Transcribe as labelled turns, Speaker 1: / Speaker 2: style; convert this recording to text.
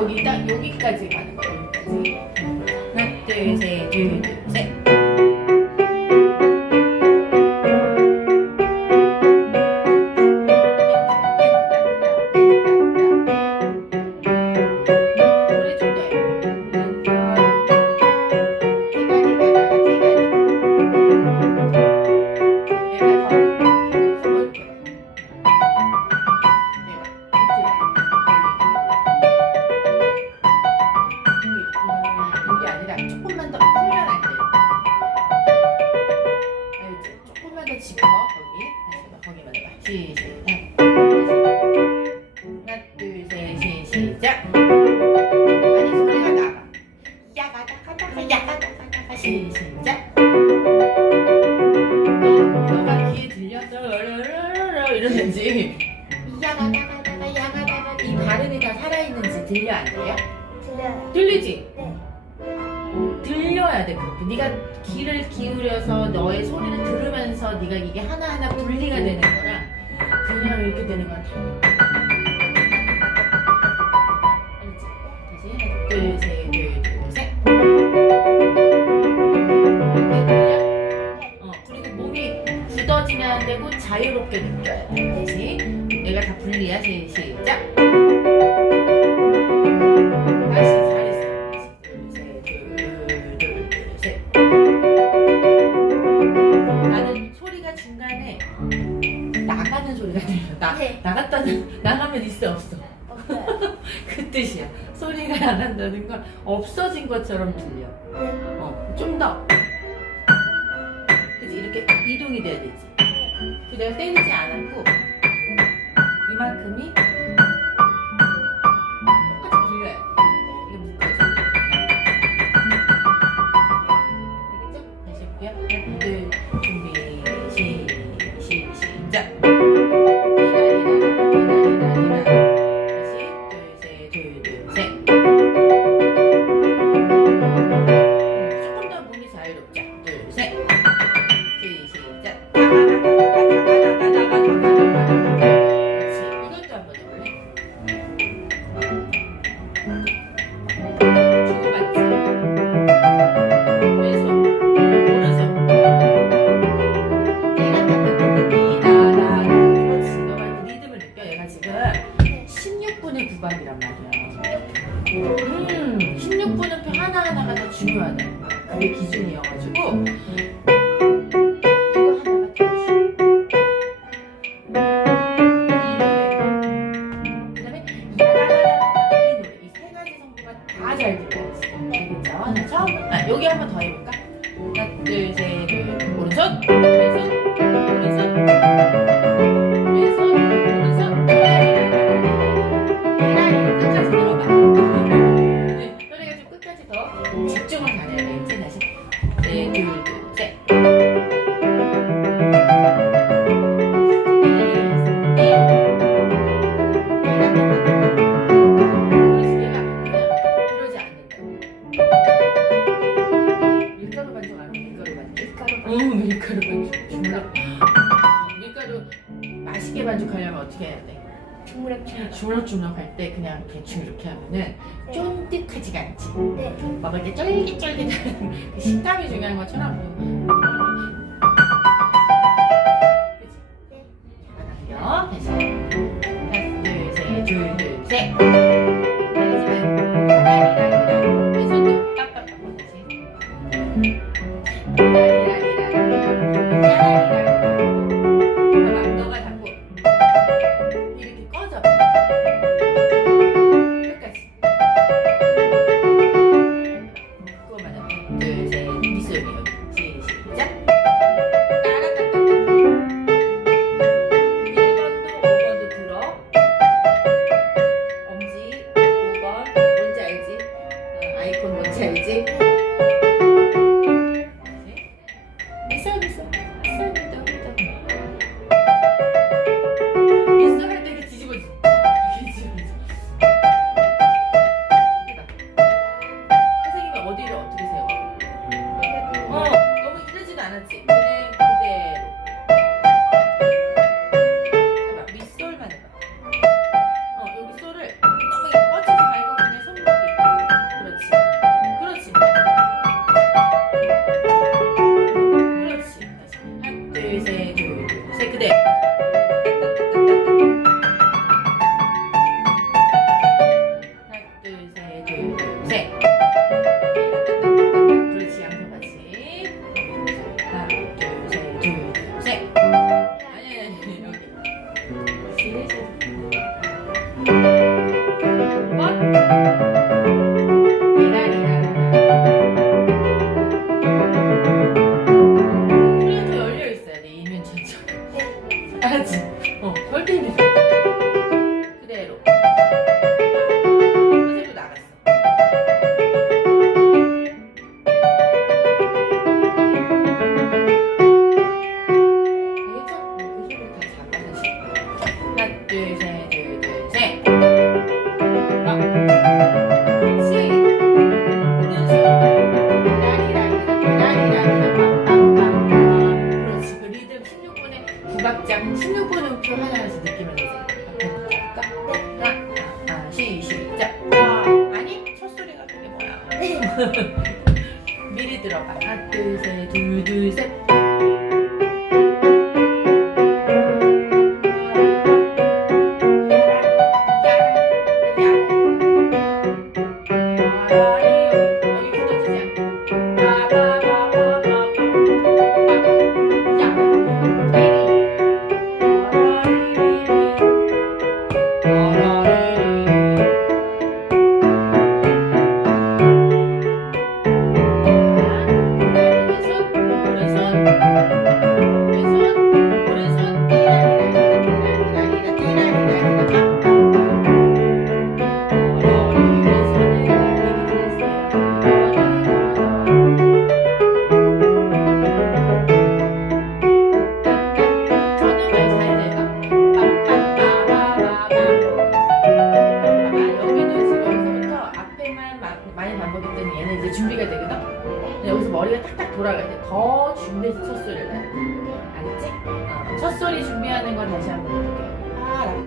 Speaker 1: 여기 딱 여기까지 가 시작. 하나, 둘, 셋, 시, 시작. 아니 소리가 나봐. 야가다가다가 야가다가다가 시, 시작. 너 너가 귀에 들려서 러러러러 이러는지 야가다가다가 야가다가 이 발음이 다 살아있는지 들려 안 들려?
Speaker 2: 들려요.
Speaker 1: 들리지?
Speaker 2: 네.
Speaker 1: 들려야 돼 그렇게 네가 귀를 기울여서 너의 소리를 들으면서 네가 이게 하나하나 분리가 되는 거랑 그냥 이렇게 되는 거랑 달라 알지? 다시 하나 둘셋둘셋 소리가 나간다는 건 없어진 것처럼 들려
Speaker 2: 네.
Speaker 1: 어, 좀 더. 그치, 이렇게 이동이 돼야 되지. 그 내가 때리지 않았고, 이만큼이 16분의 구박이란 말이야. 음, 16분은 표 하나하나가 더 중요하다. 그게 기준이어가지고 이거 하나가. 이 노래. 그다음에 야라라라라 이 노래. 이 세 가지 성부가 다 잘 들어있어. 알겠죠? 하나 처음 아 여기 한번 더 해볼까? 맛있게 반죽하려면 어떻게 해야 돼?
Speaker 2: 주무력 주무력.
Speaker 1: 주물럭주물럭 할 때 그냥 대충 이렇게 하면은 쫀득하지가 않지.
Speaker 2: 네.
Speaker 1: 먹을 때 쫄깃쫄깃한 그 식감이 중요한 것처럼 뱃속에서 뱃속에 떠있다 어디를 어떻게 세요? 어 너무 이르지도 않았지? 미리 들어봐. 하나 둘셋둘둘셋. 이제 준비가 되거든? 근데 여기서 머리가 딱딱 돌아가야 돼. 더 준비해서 첫 소리를 내. 알겠지? 어, 첫 소리 준비하는 걸 다시 한번 해볼게. 아, 하나.